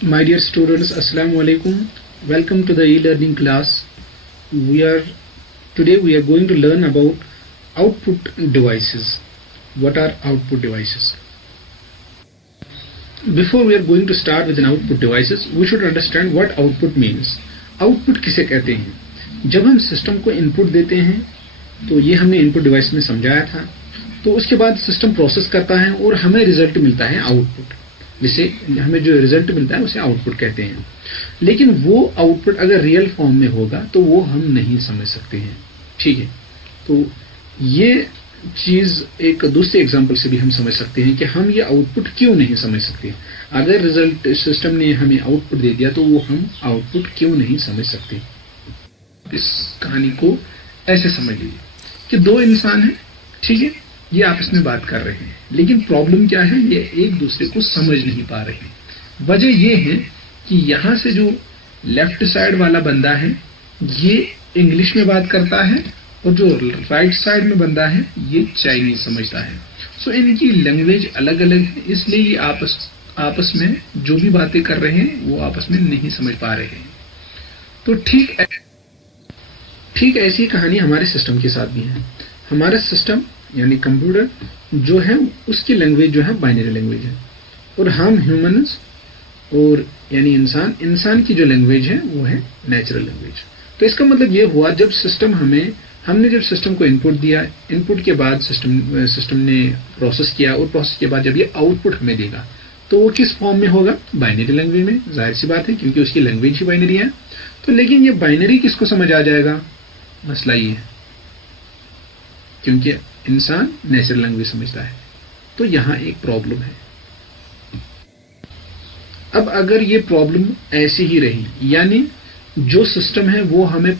My dear students, Assalamu alaikum. Welcome to the e-learning class. Today we are going to learn about output devices. What are output devices? Before we are going to start with an output devices, we should understand what output means. Output किसे कहते हैं? जब हम system को input देते हैं, तो ये हमने इनपुट डिवाइस में समझाया था. तो उसके बाद सिस्टम प्रोसेस करता है और हमें रिजल्ट मिलता है आउटपुट. जिसे हमें जो रिजल्ट मिलता है उसे आउटपुट कहते हैं. लेकिन वो आउटपुट अगर रियल फॉर्म में होगा तो वो हम नहीं समझ सकते हैं. ठीक है, तो ये चीज एक दूसरे एग्जांपल से भी हम समझ सकते हैं कि हम ये आउटपुट क्यों नहीं समझ सकते. अगर रिजल्ट सिस्टम ने हमें आउटपुट दे दिया तो वो हम आउटपुट क्यों नहीं समझ सकते. इस कहानी को ऐसे समझ लीजिए कि दो इंसान हैं, ठीक है, ये आपस में बात कर रहे हैं, लेकिन प्रॉब्लम क्या है, ये एक दूसरे को समझ नहीं पा रहे हैं. वजह ये है कि यहाँ से जो लेफ्ट साइड वाला बंदा है ये इंग्लिश में बात करता है और जो राइट साइड में बंदा है ये चाइनीज समझता है. सो इनकी लैंग्वेज अलग अलग है, इसलिए ये आपस में जो भी बातें कर रहे हैं वो आपस में नहीं समझ पा रहे हैं. तो ठीक ऐसी कहानी हमारे सिस्टम के साथ भी है. हमारा सिस्टम यानी कंप्यूटर जो है उसकी लैंग्वेज जो है बाइनरी लैंग्वेज है, और हम ह्यूमंस और यानी इंसान की जो लैंग्वेज है वो है नेचुरल लैंग्वेज. तो इसका मतलब ये हुआ जब हमने जब सिस्टम को इनपुट दिया, इनपुट के बाद सिस्टम ने प्रोसेस किया, और प्रोसेस के बाद जब ये आउटपुट हमें देगा तो वो किस फॉर्म में होगा, बाइनरी लैंग्वेज में. जाहिर सी बात है क्योंकि उसकी लैंग्वेज ही बाइनरी है. तो लेकिन ये बाइनरी किसको समझ आ जाएगा, मसला ये है क्योंकि इंसान नेचुरल लैंग्वेज समझता है. तो यहाँ एक प्रॉब्लम है. अब अगर ये प्रॉब्लम ऐसी ही रही, यानी जो सिस्टम है वो हमें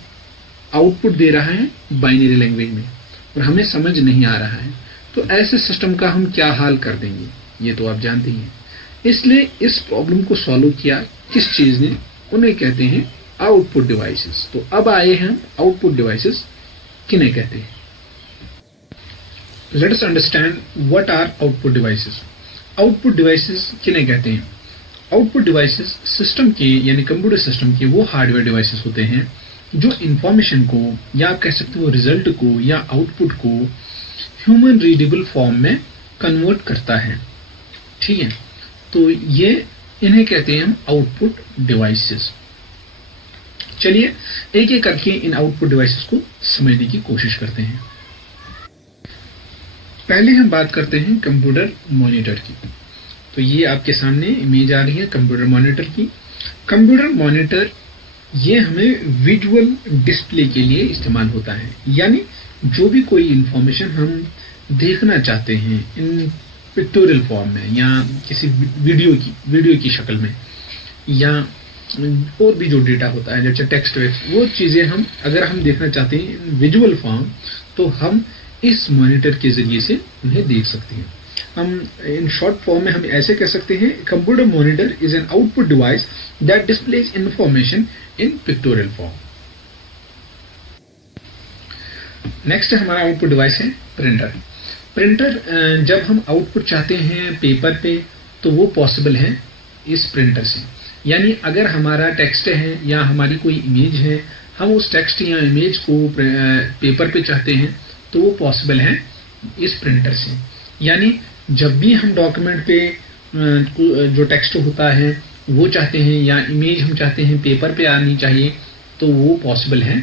आउटपुट दे रहा है बाइनरी लैंग्वेज में और हमें समझ नहीं आ रहा है, तो ऐसे सिस्टम का हम क्या हाल कर देंगे, ये तो आप जानते ही हैं. इसलिए इस प्रॉब्लम को सॉल्व किया किस चीज ने, उन्हें कहते हैं आउटपुट डिवाइसेस. तो अब आए हैं आउटपुट डिवाइसेस किन्हें कहते हैं. Let us understand what are output devices. Output devices किन्हें कहते हैं. Output devices सिस्टम के यानी कंप्यूटर सिस्टम के वो हार्डवेयर डिवाइसेस होते हैं जो इंफॉर्मेशन को, या आप कह सकते हो रिजल्ट को या आउटपुट को ह्यूमन रीडेबल फॉर्म में कन्वर्ट करता है. ठीक है, तो ये इन्हें कहते हैं हम आउटपुट डिवाइसेस. चलिए एक एक करके इन आउटपुट डिवाइसेस को समझने की कोशिश करते हैं. पहले हम बात करते हैं कंप्यूटर मॉनिटर की. तो ये आपके सामने इमेज आ रही है कंप्यूटर मॉनिटर की. कंप्यूटर मॉनिटर ये हमें विजुअल डिस्प्ले के लिए इस्तेमाल होता है, यानी जो भी कोई इंफॉर्मेशन हम देखना चाहते हैं इन पिक्टोरियल फॉर्म में या किसी वीडियो की शक्ल में, या और भी जो डेटा होता है जैसे टेक्स्ट, वो चीज़ें अगर हम देखना चाहते हैं विजुअल फॉर्म, तो हम इस मॉनिटर के जरिए से उन्हें देख सकते हैं. हम इन शॉर्ट फॉर्म में हम ऐसे कह सकते हैं, computer monitor is an output device that displays information in pictorial form. Next हमारा आउटपुट डिवाइस है प्रिंटर. प्रिंटर जब हम आउटपुट चाहते हैं पेपर पे तो वो पॉसिबल है इस प्रिंटर से. यानी अगर हमारा टेक्स्ट है या हमारी कोई इमेज है, हम उस टेक्स्ट या इमेज को पेपर पे चाहते हैं तो वो पॉसिबल है इस प्रिंटर से. यानी जब भी हम डॉक्यूमेंट पे जो टेक्स्ट होता है वो चाहते हैं या इमेज हम चाहते हैं पेपर पे आनी चाहिए, तो वो पॉसिबल है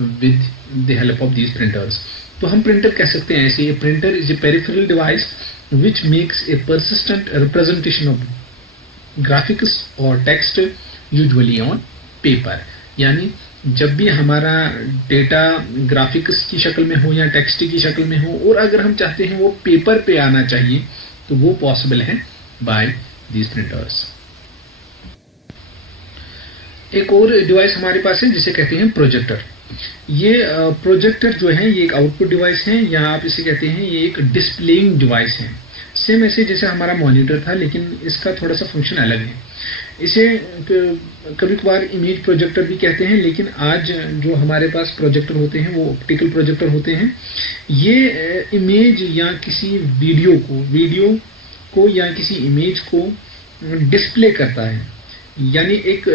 with the help of these printers. तो हम प्रिंटर कह सकते हैं ऐसे, printer is a peripheral device which makes a persistent representation of graphics और टेक्स्ट यूजुअली ऑन पेपर. यानी जब भी हमारा डेटा ग्राफिक्स की शक्ल में हो या टेक्स्ट की शक्ल में हो, और अगर हम चाहते हैं वो पेपर पे आना चाहिए, तो वो पॉसिबल है बाय दीज प्रिंटर्स. एक और डिवाइस हमारे पास है जिसे कहते हैं प्रोजेक्टर. ये प्रोजेक्टर जो है ये एक आउटपुट डिवाइस है, या आप इसे कहते हैं ये एक डिस्प्लेइंग डिवाइस है. सेम ऐसे जैसे हमारा मॉनिटर था, लेकिन इसका थोड़ा सा फंक्शन अलग है. इसे कभी कभार इमेज प्रोजेक्टर भी कहते हैं, लेकिन आज जो हमारे पास प्रोजेक्टर होते हैं वो ऑप्टिकल प्रोजेक्टर होते हैं. ये इमेज या किसी वीडियो को या किसी इमेज को डिस्प्ले करता है. यानी एक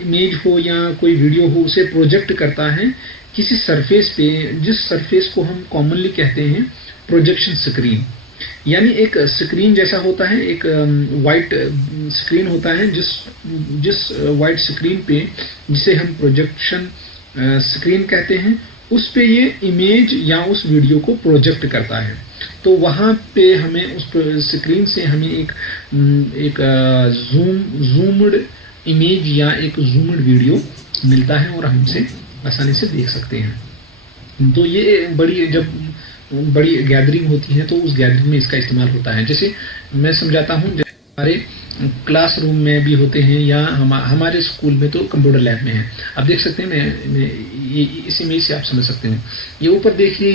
इमेज हो या कोई वीडियो हो, उसे प्रोजेक्ट करता है किसी सरफेस पे, जिस सरफेस को हम कॉमनली कहते हैं प्रोजेक्शन स्क्रीन। यानी एक स्क्रीन जैसा होता है, एक वाइट स्क्रीन होता है, जिस वाइट स्क्रीन पे, जिसे हम प्रोजेक्शन स्क्रीन कहते हैं, उस पे ये इमेज या उस वीडियो को प्रोजेक्ट करता है। तो वहाँ पे हमें उस स्क्रीन से हमें एक जूम्ड इमेज या एक जूम्ड वीडियो मिलता है और हम उसे आसानी से देख सकते हैं। तो ये जब बड़ी गैदरिंग होती है तो उस गैदरिंग में इसका इस्तेमाल होता है। जैसे मैं समझाता हूँ, हमारे क्लासरूम में भी होते हैं या हमारे स्कूल में तो कंप्यूटर लैब में है। आप देख सकते हैं, मैं इस इमेज से आप समझ सकते हैं। ये ऊपर देखिए,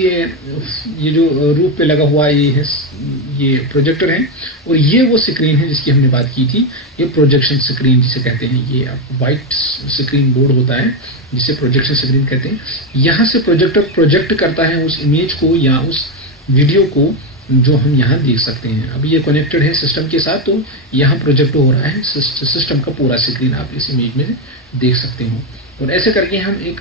ये जो रूफ पे लगा हुआ ये प्रोजेक्टर है, और ये वो स्क्रीन है जिसकी हमने बात की थी, ये प्रोजेक्शन स्क्रीन जिसे कहते हैं। ये वाइट स्क्रीन बोर्ड होता है जिसे प्रोजेक्शन स्क्रीन कहते हैं। यहाँ से प्रोजेक्टर प्रोजेक्ट करता है उस इमेज को या उस वीडियो को जो हम यहाँ देख सकते हैं। अब ये कनेक्टेड है सिस्टम के साथ, तो यहाँ प्रोजेक्ट हो रहा है सिस्टम का पूरा स्क्रीन, आप इस इमेज में देख सकते हो। और ऐसे करके हम एक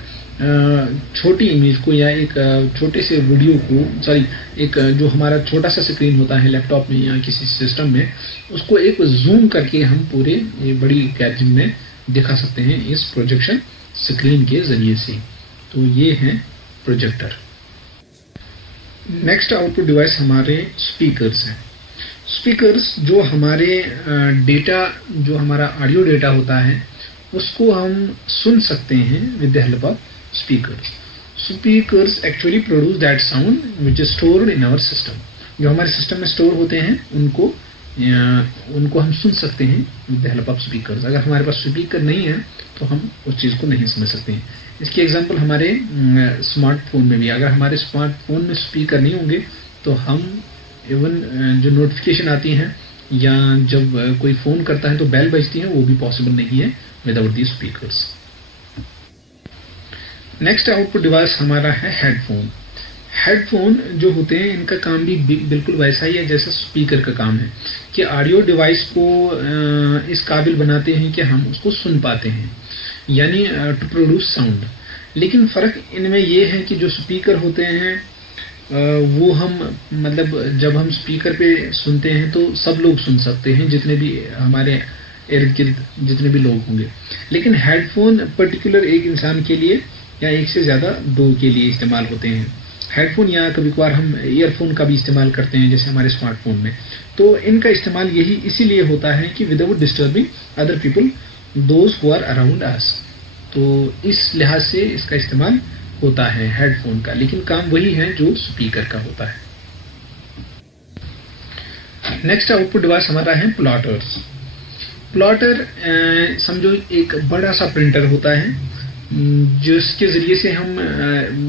छोटी इमेज को या एक छोटे से वीडियो को, एक जो हमारा छोटा सा स्क्रीन होता है लैपटॉप में या किसी सिस्टम में, उसको एक जूम करके हम पूरे बड़ी गैदरिंग में दिखा सकते हैं इस प्रोजेक्शन स्क्रीन के जरिए से। तो ये है प्रोजेक्टर। नेक्स्ट आउटपुट डिवाइस हमारे स्पीकर्स हैं। स्पीकर्स जो हमारे डेटा, जो हमारा ऑडियो डेटा होता है, उसको हम सुन सकते हैं with the help of speakers. Speakers actually produce that sound which is stored in our system. जो हमारे सिस्टम में स्टोर होते हैं उनको हम सुन सकते हैं with the help of speakers. अगर हमारे पास स्पीकर नहीं है तो हम उस चीज़ को नहीं समझ सकते हैं। इसकी एग्जांपल हमारे स्मार्टफोन में भी, अगर हमारे स्मार्टफोन में स्पीकर नहीं होंगे तो हम इवन जो नोटिफिकेशन आती हैं या जब कोई फ़ोन करता है तो बेल बजती है, वो भी पॉसिबल नहीं है without the speakers. Next output device हमारा है हेडफोन। हेडफोन जो होते हैं, इनका काम भी बिल्कुल वैसा ही है जैसा स्पीकर का काम है, कि ऑडियो डिवाइस को इस काबिल बनाते हैं कि हम उसको सुन पाते हैं, यानी टू प्रोड्यूस साउंड। लेकिन फ़र्क इनमें ये है कि जो स्पीकर होते हैं वो हम, मतलब जब हम स्पीकर पे सुनते हैं तो सब लोग सुन सकते हैं, जितने भी हमारे इर्द गिर्द जितने भी लोग होंगे। लेकिन हेडफोन पर्टिकुलर एक इंसान के लिए या एक से ज़्यादा दो के लिए इस्तेमाल होते हैं। हेडफोन या कभी कभार हम ईयरफोन का भी इस्तेमाल करते हैं जैसे हमारे स्मार्टफोन में। तो इनका इस्तेमाल यही इसीलिए होता है कि without disturbing other people those who are around us. तो इस लिहाज से इसका इस्तेमाल होता है हेडफोन का, लेकिन काम वही है जो स्पीकर का होता है। नेक्स्ट आउटपुट डिवाइस हमारा है प्लॉटर्स। प्लॉटर समझो एक बड़ा सा प्रिंटर होता है जिसके ज़रिए से हम,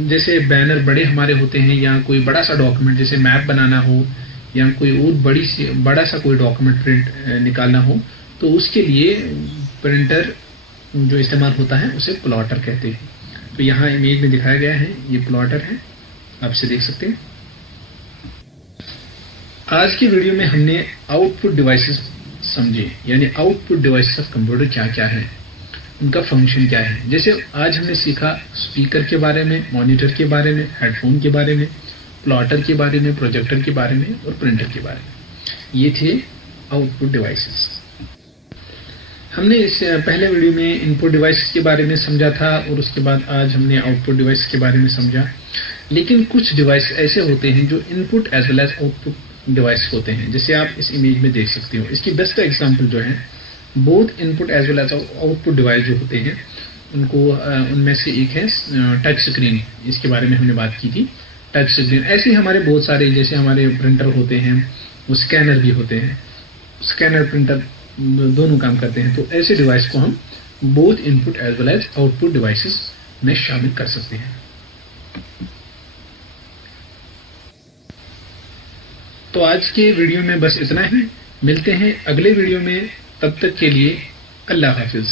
जैसे बैनर बड़े हमारे होते हैं या कोई बड़ा सा डॉक्यूमेंट जैसे मैप बनाना हो या कोई और बड़ा सा कोई डॉक्यूमेंट प्रिंट निकालना हो, तो उसके लिए प्रिंटर जो इस्तेमाल होता है उसे प्लॉटर कहते हैं। तो यहाँ इमेज में दिखाया गया है, ये प्लॉटर है, आप इसे देख सकते हैं। आज की वीडियो में हमने आउटपुट डिवाइसेस समझे, यानी आउटपुट डिवाइसेस ऑफ कंप्यूटर क्या क्या है, उनका फंक्शन क्या है। जैसे आज हमने सीखा स्पीकर के बारे में, मॉनिटर के बारे में, हेडफोन के बारे में, प्लॉटर के बारे में, प्रोजेक्टर के बारे में और प्रिंटर के बारे में। ये थे आउटपुट डिवाइसेस। हमने इस पहले वीडियो में इनपुट डिवाइसेस के बारे में समझा था और उसके बाद आज हमने आउटपुट डिवाइस के बारे में समझा। लेकिन कुछ डिवाइस ऐसे होते हैं जो input as well as output device होते हैं, जैसे आप इस इमेज में देख सकते हो। इसकी बेस्ट एग्जांपल जो है, both input as well as output device जो होते हैं उनमें से एक है टच स्क्रीन। इसके बारे में हमने बात की थी, टच स्क्रीन। ऐसे ही हमारे बहुत सारे, जैसे हमारे प्रिंटर होते हैं, वो स्कैनर भी होते हैं, स्कैनर प्रिंटर दोनों काम करते हैं। तो ऐसे डिवाइस को हम both input as well as output devices में शामिल कर सकते हैं। तो आज के वीडियो में बस इतना ही। मिलते हैं अगले वीडियो में, तब तक के लिए अल्लाह हाफिज।